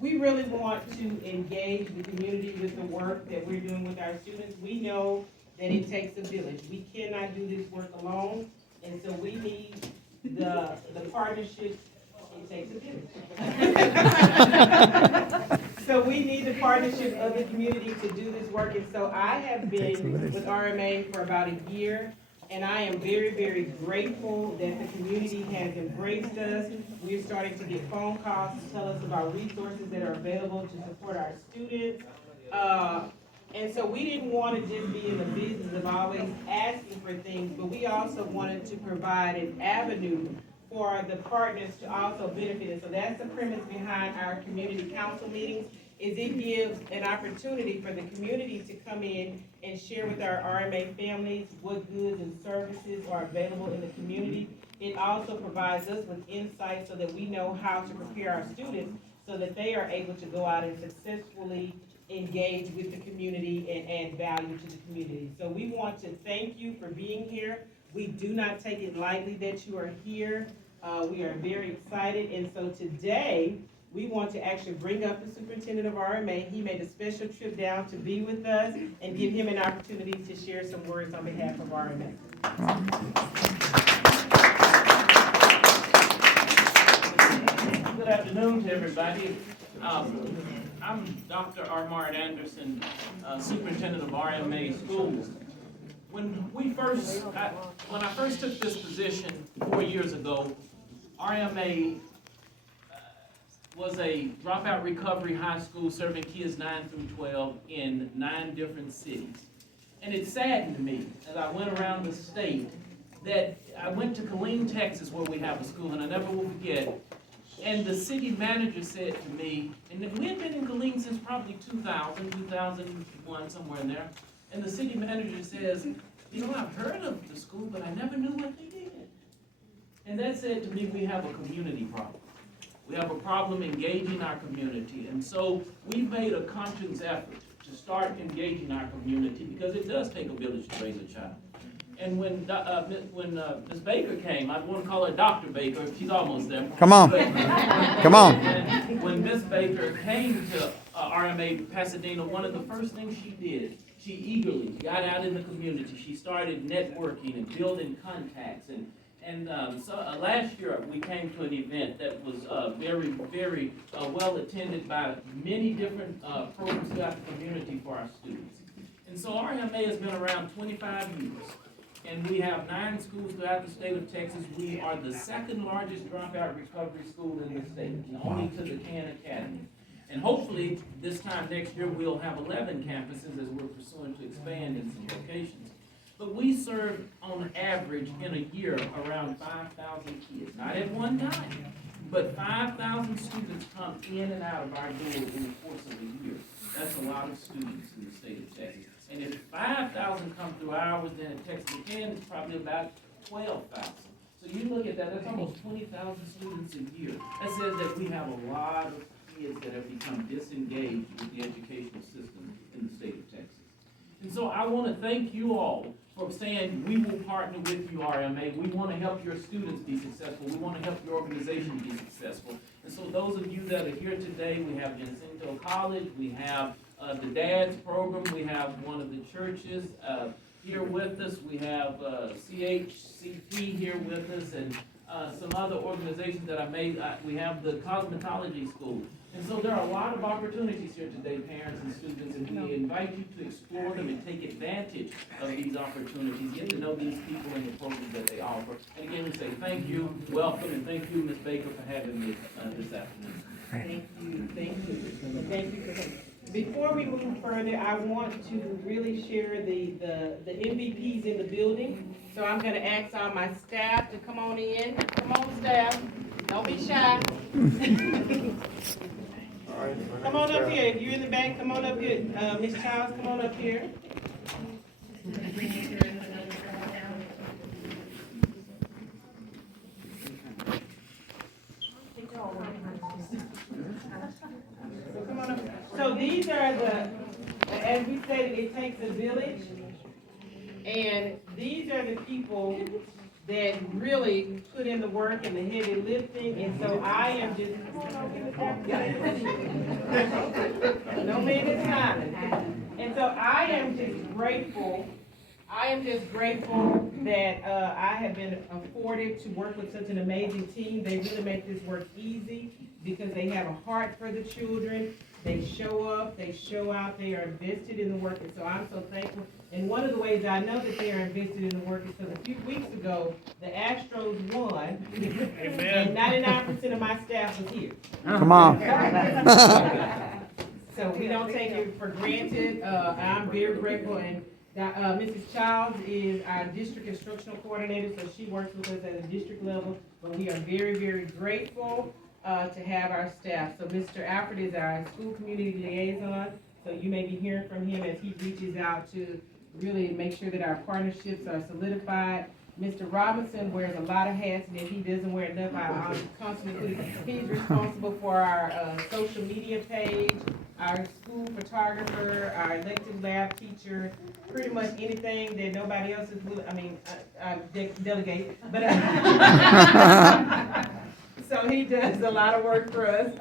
we really want to engage the community with the work that we're doing with our students. We know that it takes a village. We cannot do this work alone, and so we need the partnerships. It takes a village. So we need the partnership of the community to do this work, and so I have been with RMA for about a year, and I am very, very grateful that the community has embraced us. We're starting to get phone calls to tell us about resources that are available to support our students. And so we didn't want to just be in the business of always asking for things, but we also wanted to provide an avenue for the partners to also benefit. And so that's the premise behind our community council meetings, is it gives an opportunity for the community to come in and share with our RMA families what goods and services are available in the community. It also provides us with insight so that we know how to prepare our students so that they are able to go out and successfully engage with the community and add value to the community. So we want to thank you for being here. We do not take it lightly that you are here. We are very excited, and so today we want to actually bring up the superintendent of RMA. He made a special trip down to be with us and give him an opportunity to share some words on behalf of RMA. Good afternoon to everybody. I'm Dr. Armard Anderson, superintendent of RMA schools. When I first took this position 4 years ago, RMA was a dropout recovery high school serving kids 9 through 12 in 9 different cities. And it saddened me as I went around the state that I went to Killeen, Texas, where we have a school, and I never will forget. And the city manager said to me, and we had been in Killeen since probably 2000, 2001, somewhere in there. And the city manager says, you know, I've heard of the school, but I never knew what they did. And that said to me, we have a community problem. We have a problem engaging our community. And so we've made a conscious effort to start engaging our community because it does take a village to raise a child. And when Ms. Baker came, I want to call her Dr. Baker, she's almost there. Come on. Come on. When Ms. Baker came to RMA Pasadena, one of the first things she did, she eagerly got out in the community. She started networking and building contacts. So last year we came to an event that was very, very well attended by many different programs throughout the community for our students. And so RMA has been around 25 years. And we have 9 schools throughout the state of Texas. We are the 2nd largest dropout recovery school in the state, only to the Khan Academy. And hopefully, this time next year, we'll have 11 campuses as we're pursuing to expand in some locations. But we serve, on average, in a year, around 5,000 kids. Not at one time, but 5,000 students come in and out of our doors in the course of a year. That's a lot of students in the state of Texas. And if 5,000 come through ours, then in Texas again, it's probably about 12,000. So you look at that, that's almost 20,000 students a year. That says that we have a lot of kids that have become disengaged with the educational system in the state of Texas. And so I want to thank you all for saying we will partner with you, RMA. We want to help your students be successful. We want to help your organization be successful. And so those of you that are here today, we have Jacinto College, we have the DADS program, we have one of the churches here with us, we have CHCP here with us, and some other organizations that I made. We have the cosmetology school. And so there are a lot of opportunities here today, parents and students, and we invite you to explore them and take advantage of these opportunities, get to know these people and the programs that they offer. And again, we say thank you, welcome, and thank you, Ms. Baker, for having me this afternoon. Thank you, thank you, thank you for coming. Before we move further, I want to really share the MVPs in the building. So I'm going to ask all my staff to come on in. Come on, staff. Don't be shy. Come on up here. If you're in the back, come on up here. Ms. Childs, come on up here. So come on up. So these are as we stated, it takes a village. And these are the people that really put in the work and the heavy lifting. And so I am just, No man is silent. And so I am just grateful that I have been afforded to work with such an amazing team. They really make this work easy because they have a heart for the children. They show up, they show out, they are invested in the work, and so I'm so thankful. And one of the ways I know that they are invested in the work is because a few weeks ago, the Astros won, and 99% of my staff was here. Come on. So we don't take it for granted. I'm very grateful, and Mrs. Childs is our district instructional coordinator, so she works with us at a district level. But we are very, very grateful to have our staff. So Mr. Alfred is our school community liaison, so you may be hearing from him as he reaches out to really make sure that our partnerships are solidified. Mr. Robinson wears a lot of hats, and if he doesn't wear enough, I'm constantly, he's responsible for our social media page, our school photographer, our elective lab teacher, pretty much anything that nobody else is, I delegate, but so he does a lot of work for us.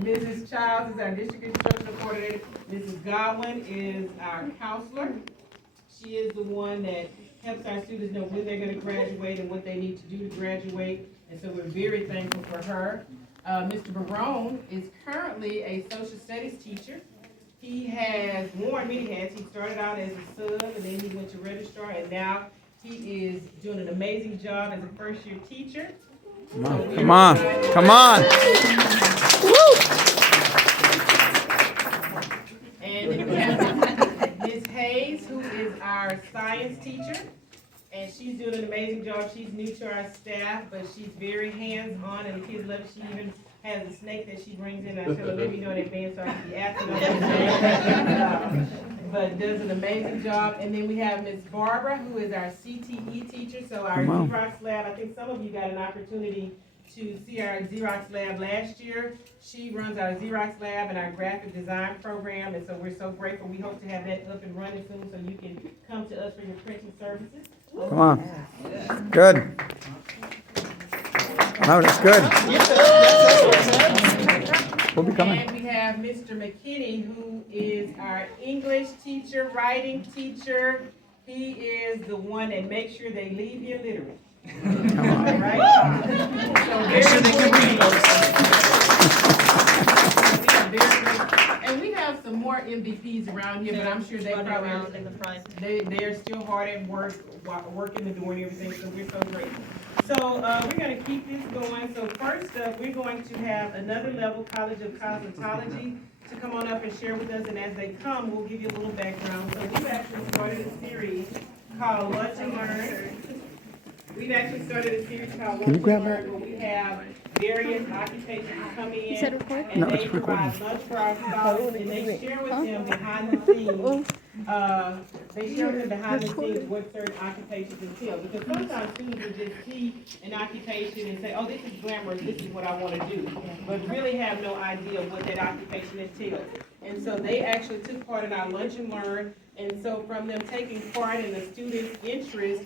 Mrs. Childs is our district instructional coordinator. Mrs. Godwin is our counselor. She is the one that helps our students know when they're going to graduate and what they need to do to graduate. And so we're very thankful for her. Mr. Barone is currently a social studies teacher. He has worn many hats. He started out as a sub, and then he went to registrar, and now he is doing an amazing job as a first-year teacher. Come on. Come on. Come on. And then we have Ms. Hayes, who is our science teacher, and she's doing an amazing job. She's new to our staff, but she's very hands-on, and the kids love it. She even has a snake that she brings in. I tell her, let me know in advance so I can be asking her. But does an amazing job. And then we have Ms. Barbara, who is our CTE teacher. So our Xerox lab, I think some of you got an opportunity to see our Xerox lab last year. She runs our Xerox lab and our graphic design program, and so we're so grateful. We hope to have that up and running soon so you can come to us for your printing services. Come on. Good. No, that's good. We'll be coming. And we have Mr. McKinney, who is our English teacher, writing teacher. He is the one that makes sure they leave you literate. All right? So make sure they can read those. And we have some more MVPs around here, but I'm sure they probably in the front. They're still hard at work, working the door and everything. So we're so grateful. So we're going to keep this going. So first up, we're going to have another level College of Cosmetology to come on up and share with us. And as they come, we'll give you a little background. So we've actually started a series called Lunch and Learn. We've actually started a series called Lunch and Learn, where we have various occupations come in, and they provide lunch for our scholars, and they share with them behind the scenes. They share with them behind the scenes what certain occupations entail. Because sometimes students will just see an occupation and say, "Oh, this is glamorous. This is what I want to do," but really have no idea what that occupation entails. And so they actually took part in our Lunch and Learn. And so from them taking part in the students' interest,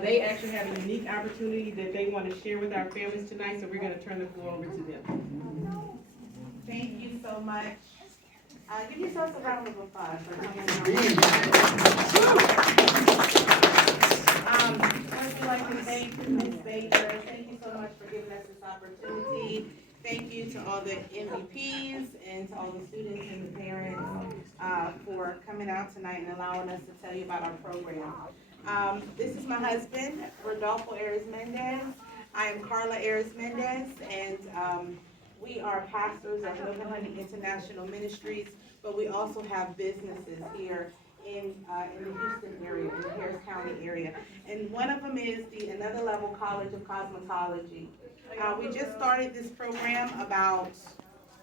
they actually have a unique opportunity that they want to share with our families tonight, so we're going to turn the floor over to them. Thank you so much. Give yourselves a round of applause for coming out. First, we'd like to thank Ms. Baker. Thank you so much for giving us this opportunity. Thank you to all the MVPs and to all the students and the parents for coming out tonight and allowing us to tell you about our program. This is my husband, Rodolfo Ares-Mendez. I am Carla Ares-Mendez, and we are pastors of Milk and Honey International Ministries, but we also have businesses here in the Houston area, in the Harris County area. And one of them is the Another Level College of Cosmetology. We just started this program about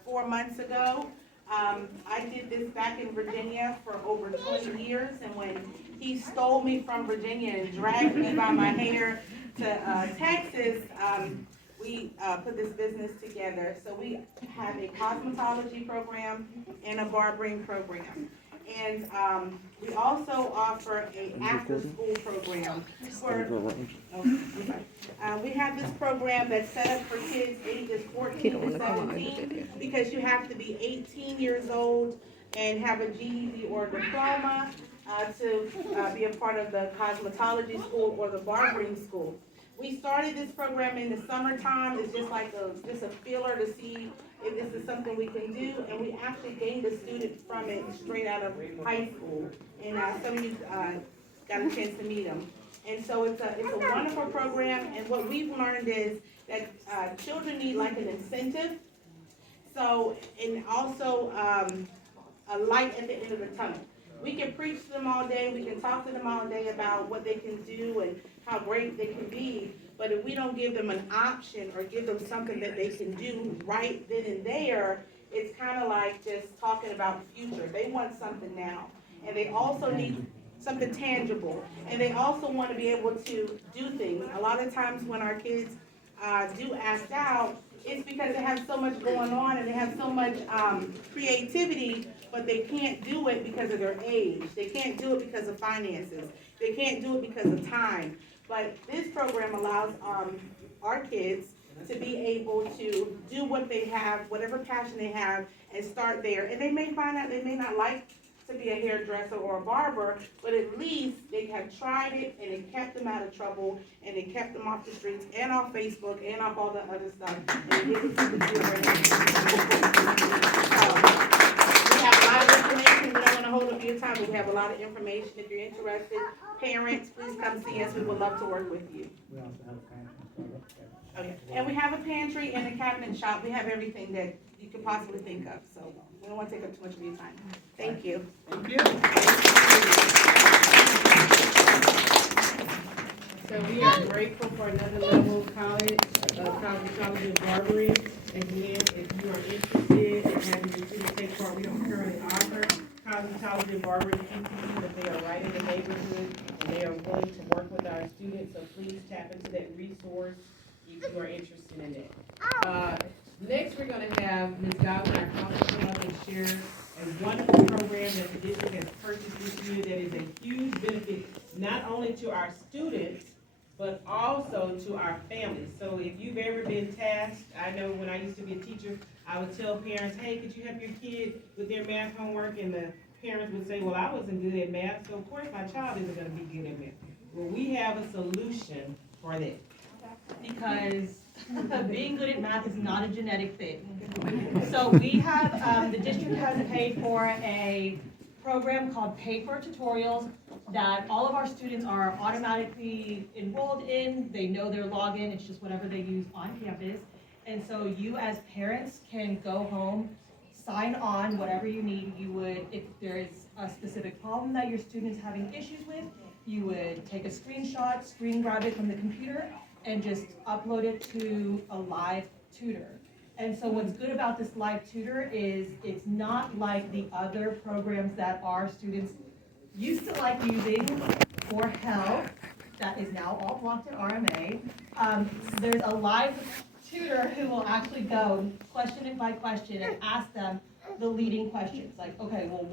4 months ago. I did this back in Virginia for over 20 years, and when he stole me from Virginia and dragged me by my hair to Texas, we put this business together. So we have a cosmetology program and a barbering program. And we also offer a after-school program for, we have this program that's set up for kids ages 14 to 17 because you have to be 18 years old and have a GED or diploma to be a part of the cosmetology school or the barbering school. We started this program in the summertime. It's just like just a feeler to see if this is something we can do, and we actually gained a student from it straight out of high school. And some of you got a chance to meet them. And so it's a wonderful program, and what we've learned is that children need like an incentive. So, and also a light at the end of the tunnel. We can preach to them all day, we can talk to them all day about what they can do and how great they can be, but if we don't give them an option or give them something that they can do right then and there, it's kind of like just talking about the future. They want something now, and they also need something tangible, and they also want to be able to do things. A lot of times when our kids do act out, it's because they have so much going on and they have so much creativity, but they can't do it because of their age. They can't do it because of finances. They can't do it because of time. But this program allows our kids to be able to do what they have, whatever passion they have, and start there. And they may find out they may not like to be a hairdresser or a barber, but at least they have tried it and it kept them out of trouble and it kept them off the streets and off Facebook and off all the other stuff. And it gets to the computer. We have a lot of information. We don't want to hold up your time, but we have a lot of information. If you're interested, parents, please come see us. We would love to work with you. We also have a pantry. Okay. And we have a pantry and a cabinet shop. We have everything that you could possibly think of. So we don't want to take up too much of your time. Thank you. Thank you. So we are grateful for another level college, cosmetology and barbering. Again, if you are interested in having your students take part, we don't currently offer cosmetology and barbering PTs, but they are right in the neighborhood and they are willing to work with our students. So please tap into that resource if you are interested in it. Next, we're going to have Ms. Godwin, our council, come up and share a wonderful program that the district has purchased this year that is a huge benefit, not only to our students, but also to our families. So if you've ever been tasked, I know when I used to be a teacher, I would tell parents, hey, could you help your kid with their math homework? And the parents would say, well, I wasn't good at math, so of course my child isn't going to be good at math. Well, we have a solution for that. Because being good at math is not a genetic thing. So we have, the district has paid for a program called Paid for Tutorials that all of our students are automatically enrolled in. They know their login, it's just whatever they use on campus. And so you as parents can go home, sign on, whatever you need. You would, if there is a specific problem that your student is having issues with, you would take a screenshot, screen grab it from the computer, and just upload it to a live tutor. And so what's good about this live tutor is it's not like the other programs that our students used to like using for help that is now all blocked at RMA. There's a live tutor who will actually go question it by question and ask them the leading questions. Like, okay, well,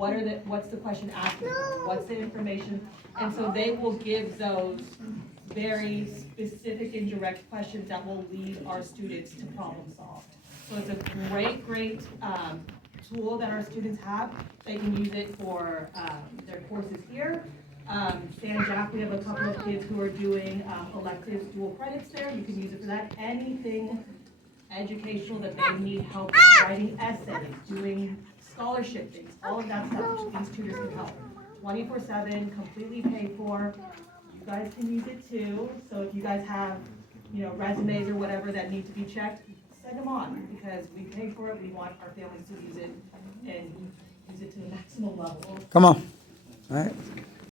what's the question asking for? What's the information? And so they will give those very specific and direct questions that will lead our students to problem solve. So it's a great tool that our students have. They can use it for their courses here. San Jack, we have a couple of kids who are doing electives, dual credits there. You can use it for that. Anything educational that they need help with, writing essays, doing scholarship things, all of that stuff, these tutors can help. 24/7, completely paid for. You guys can use it too. So if you guys have, resumes or whatever that need to be checked, send them on because we pay for it. We want our families to use it and use it to the maximum level. Come on. All right.